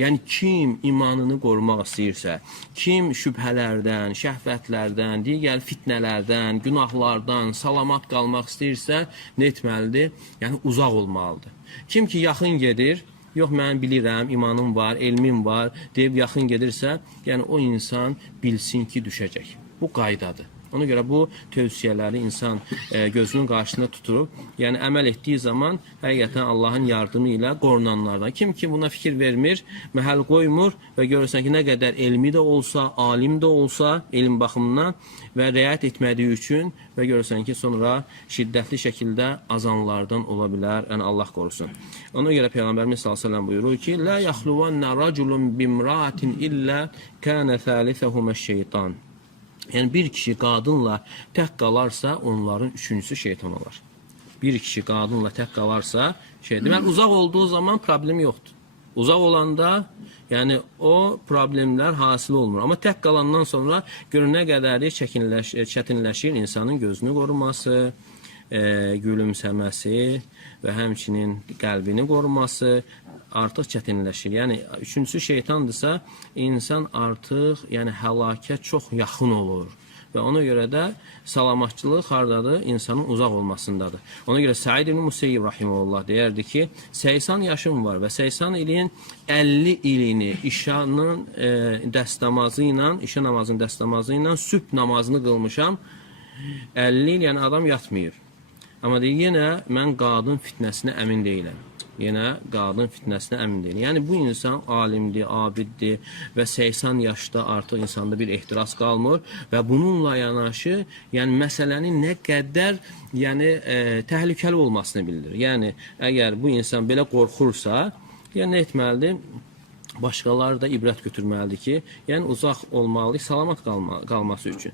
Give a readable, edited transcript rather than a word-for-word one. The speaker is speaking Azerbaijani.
Yəni kim imanını qorumaq istəyirsə, kim şübhələrdən, şəhvətlərdən, digər fitnələrdən, günahlardan salamat qalmaq istəyirsə, nə etməlidir? Yəni uzaq olmalıdır. Kim ki yaxın gedir, yox mən bilirəm, imanım var, elmim var deyib yaxın gedirsə, yəni o insan bilsin ki düşəcək. Bu qaydadır. Ona görə bu tövsiyələri insan gözünün qarşısında tuturub, yəni əməl etdiyi zaman həqiqətən Allahın yardımı ilə qorunanlardan. Kim ki buna fikir vermir, məhəl qoymur və görürsən ki, nə qədər elmi də olsa, alim də olsa, elm baxımından və riayət etmədiyi üçün və görürsən ki, sonra şiddətli şəkildə azanlardan ola bilər, yəni Allah qorusun. Ona görə Peyğəmbərimiz s.ə.v buyurur ki, "Lə yaxluvannə raculun bimraatin illə kənə thəlithəhumə-şeytan." Yəni bir kişi qadınla tək qalarsa, onların üçüncüsü şeytan olar. Bir kişi qadınla tək qalarsa, deməli uzaq olduğu zaman problem yoxdur. Uzaq olanda, yəni o problemlər hasil olmur. Amma tək qalandan sonra görün nə qədər çətinləşir insanın gözünü qoruması, gülümsəməsi və həmçinin qəlbini qoruması artıq çətinləşir. Yəni üçüncüsü şeytandırsa, insan artıq yəni həlakət çox yaxın olur. Və ona görə də salamatçılıq hardadır? İnsanın uzaq olmasındadır. Ona görə Səid ibn Museyyib rahimehullah deyərdi ki, 80 yaşım var və 80 ilin 50 ilini işanın dəstəmazı ilə, işə namazının dəstəmazı ilə sübh namazını qılmışam. 50 il yəni adam yatmıyor. Amma deyir, yenə mən qadın fitnəsinə əmin deyiləm. Yenə qadın fitnəsinə əmin deyil. Yəni bu insan alimdir, abiddir və 80 yaşda artıq insanda bir ehtiras qalmır və bununla yanaşı, yəni məsələnin nə qədər təhlükəli olmasını bildirir. Yəni əgər bu insan belə qorxursa, yəni nə etməlidir? Başqaları da ibrət götürməlidir ki, yəni uzaq olmalı, salamat qalması üçün.